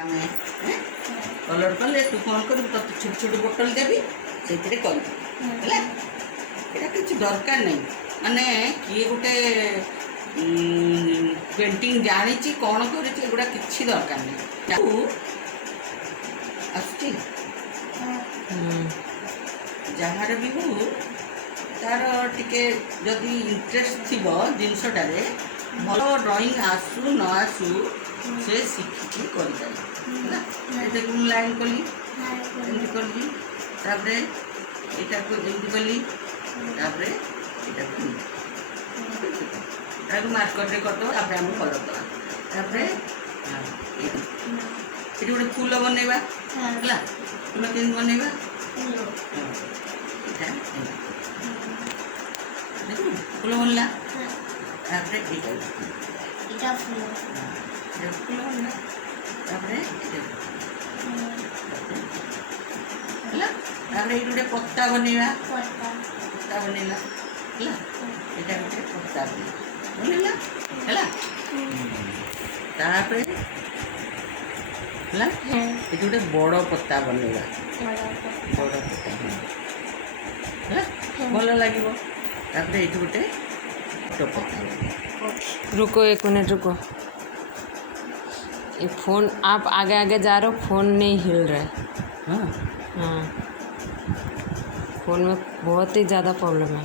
आम कलर कले तू कौन कर छोट छोट बोतल देवी से कर किसी दरकार नहीं माने किए गोटे पेंटिंग जानी कौन करा कि दरकार नहीं आसुची जार भी हो तार टे जदि इंटरेस्ट थी जिनसटार भल ड्रॉइंग आसू न आसू से शिखिकी कर लाइन कली कली यहाँ कली मार्कर करदे आम कलर दवा ये गोटे फूल बनवा है फूल के बनवा फूल बनला फूल बनला ये गोटे पत्ता बनवा पत्ता बनला है गोटे पत्ता बनला है ये गोटे बड़ पत्ता बनवा बड़ पत्ता है भल लगे ये गोटे छोट पत्ता। रुको 1 मिनट रुको। ये फ़ोन आप आगे आगे जा रहे हो, फ़ोन नहीं हिल रहा है। हाँ हाँ फ़ोन में बहुत ही ज़्यादा प्रॉब्लम है।